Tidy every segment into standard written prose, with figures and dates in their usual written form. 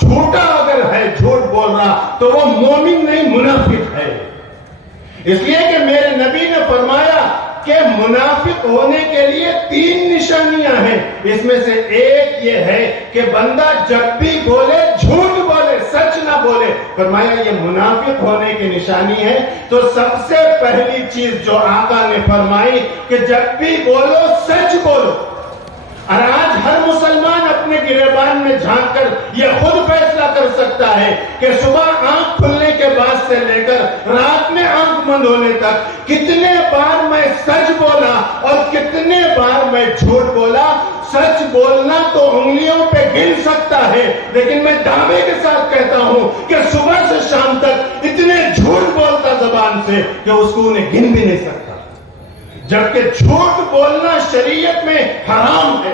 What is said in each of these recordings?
جھوٹا اگر ہے, جھوٹ بول رہا, تو وہ مومن نہیں منافق ہے. اس لیے کہ میرے نبی نے فرمایا کہ منافق ہونے کے لیے 3 نشانیاں ہیں. اس میں سے ایک یہ ہے کہ بندہ جب بھی بولے جھوٹ بولے, سچ نہ بولے. فرمایا یہ منافق ہونے کی نشانی ہے. تو سب سے پہلی چیز جو آقا نے فرمائی کہ جب بھی بولو سچ بولو. اور آج ہر مسلمان اپنے گریبان میں جھانک کر یہ خود فیصلہ کر سکتا ہے کہ صبح آنکھ کھلنے کے بعد سے لے کر رات میں آنکھ بند ہونے تک کتنے بار میں سچ بولا اور کتنے بار میں جھوٹ بولا. سچ بولنا تو انگلیوں پہ گن سکتا ہے, لیکن میں دعوے کے ساتھ کہتا ہوں کہ صبح سے شام تک اتنے جھوٹ بولتا زبان سے کہ اس کو انہیں گن بھی نہیں سکتا. جبکہ جھوٹ بولنا شریعت میں حرام ہے.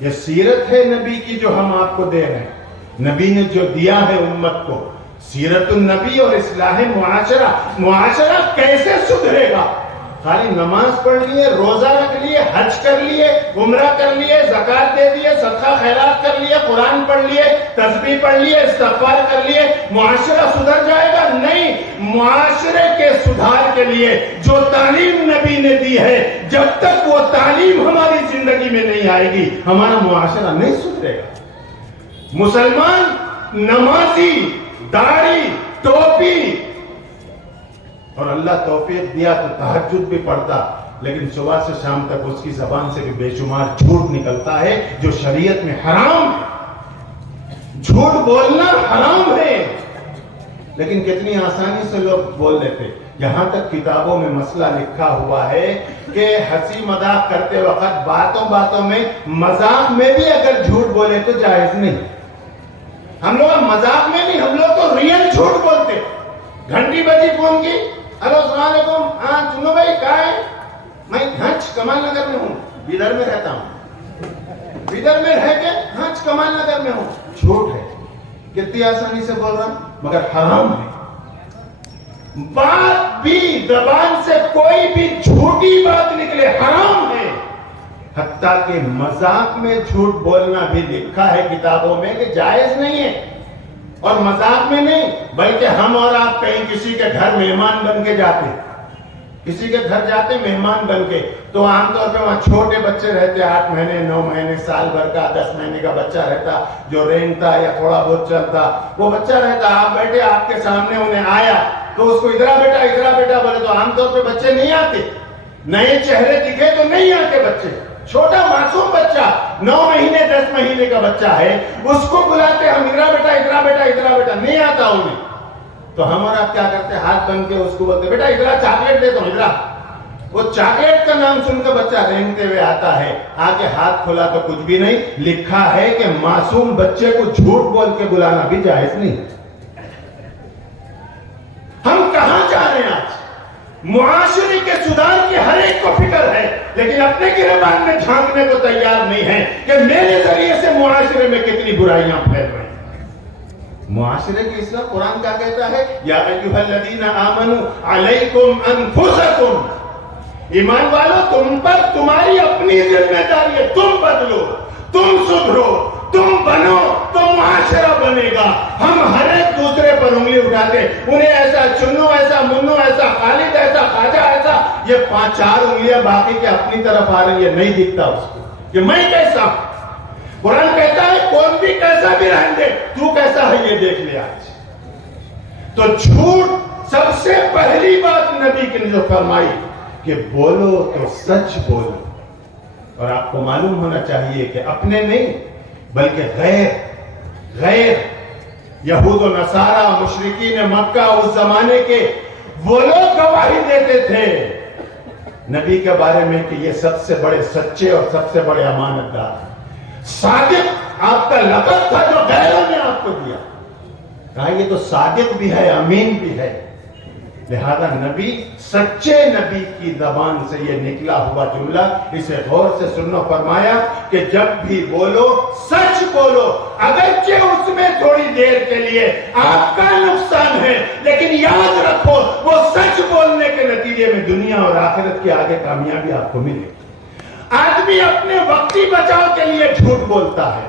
یہ سیرت ہے نبی کی جو ہم آپ کو دے رہے ہیں. نبی نے جو دیا ہے امت کو, سیرت النبی اور اصلاح معاشرہ. معاشرہ کیسے سدھرے گا؟ خالی نماز پڑھ لیے, روزہ رکھ لیے, حج کر لیے, عمرہ کر لیے, زکات دے دیے, صدقہ خیرات کر لیے, قرآن پڑھ لیے, تسبیح پڑھ لیے, استغفار کر لیے, معاشرہ سدھر جائے گا؟ نہیں. معاشرے کے سدھار کے لیے جو تعلیم نبی نے دی ہے, جب تک وہ تعلیم ہماری زندگی میں نہیں آئے گی ہمارا معاشرہ نہیں سدھرے گا. مسلمان نمازی, داڑھی, ٹوپی, اور اللہ توفیق دیا تو تہجد بھی پڑھتا, لیکن صبح سے شام تک اس کی زبان سے بھی بے شمار جھوٹ نکلتا ہے جو شریعت میں حرام ہے. جھوٹ بولنا حرام ہے, لیکن کتنی آسانی سے لوگ بول لیتے. یہاں تک کتابوں میں مسئلہ لکھا ہوا ہے کہ ہنسی مذاق کرتے وقت باتوں باتوں میں, مذاق میں بھی اگر جھوٹ بولے تو جائز نہیں. ہم لوگ مذاق میں نہیں, ہم لوگ تو ریئل جھوٹ بولتے. گھنٹی بجی فون کی, ہلو السلام علیکم, ہاں چنو بھائی کہاں ہے؟ میں ہنچ کمال نگر میں ہوں, بیدر میں رہتا ہوں. بیدر میں رہ کے ہنچ کمال نگر میں ہوں. جھوٹ ہے. کتنی آسانی سے بول رہا ہوں, مگر حرام ہے. بات بھی زبان سے کوئی بھی جھوٹی بات نکلے حرام ہے. حتیٰ کہ مذاق میں جھوٹ بولنا بھی لکھا ہے کتابوں میں کہ جائز نہیں ہے. اور مذاق میں نہیں, بلکہ ہم اور آپ کہیں کسی کے گھر مہمان بن کے جاتے, کسی کے گھر جاتے مہمان بن کے, تو عام طور پہ وہاں چھوٹے بچے رہتے, 8 مہینے 9 مہینے, سال بھر کا 10 مہینے کا بچہ رہتا جو رینگتا یا تھوڑا بہت چلتا. وہ بچہ رہتا, آپ بیٹھے, آپ کے سامنے انہیں آیا تو اس کو ادھرا بیٹا بولے تو عام طور پہ بچے نہیں آتے. نئے چہرے دکھے تو نہیں آتے بچے. چھوٹا معصوم بچہ 9 مہینے 10 مہینے کا بچہ ہے, اس کو بلاتے ہم, ادھرا بیٹا, نہیں آتا انہیں. تو ہم اور آپ کیا کرتے, ہاتھ بن کے اس کو بولتے بیٹا ادھرا چاکلیٹ دے دو, ادھرا. وہ چاکلیٹ کا نام سن کر بچہ رینگتے ہوئے آتا ہے, آگے ہاتھ کھولا تو کچھ بھی نہیں. لکھا ہے کہ معصوم بچے کو جھوٹ بول کے بلانا بھی جائز نہیں. ہم کہاں جا رہے ہیں آج؟ معاشرے کے سدھار کی ہر ایک کو فکر ہے, لیکن اپنے گریبان میں جھانکنے کو تیار نہیں ہے کہ میرے ذریعے سے معاشرے میں کتنی برائیاں پھیل رہی ہیں. معاشرے کی اصلاح قرآن کیا کہتا ہے, یا ایھا الذین آمنوا علیکم انفسکم, ایمان والو تم پر تمہاری اپنی ذمہ داری ہے. تم بدلو, تم سدھرو, تم بنو تو معاشرہ بنے گا. ہم ہر ایک دوسرے پر انگلی اٹھاتے, انہیں ایسا, چنو ایسا, منو ایسا, خالد ایسا, خواجہ ایسا. یہ 5-4 انگلیاں باقی کے اپنی طرف آ رہی ہے, نہیں دکھتا اس کو کہ میں کیسا ہوں. قرآن کہتا ہے کون بھی کیسا بھی رہنے دے, تو کیسا ہے یہ دیکھ لے آج. تو جھوٹ سب سے پہلی بات نبی نے جو فرمائی کہ بولو تو سچ بولو. اور آپ کو معلوم ہونا چاہیے کہ اپنے نہیں بلکہ غیر یہود و نصارہ, مشرکین مکہ اس زمانے کے, وہ لوگ گواہی دیتے تھے نبی کے بارے میں کہ یہ سب سے بڑے سچے اور سب سے بڑے امانت دار. صادق آپ کا لقب تھا جو غیروں نے آپ کو دیا. کہا یہ تو صادق بھی ہے, امین بھی ہے. لہذا نبی, سچے نبی کی زبان سے یہ نکلا ہوا جملہ, اسے غور سے سنو. فرمایا کہ جب بھی بولو سچ بولو, اگرچہ اس میں تھوڑی دیر کے لیے آپ کا نقصان ہے, لیکن یاد رکھو وہ سچ بولنے کے نتیجے میں دنیا اور آخرت کی آگے کامیابی آپ کو ملے. آدمی اپنے وقتی بچاؤ کے لیے جھوٹ بولتا ہے,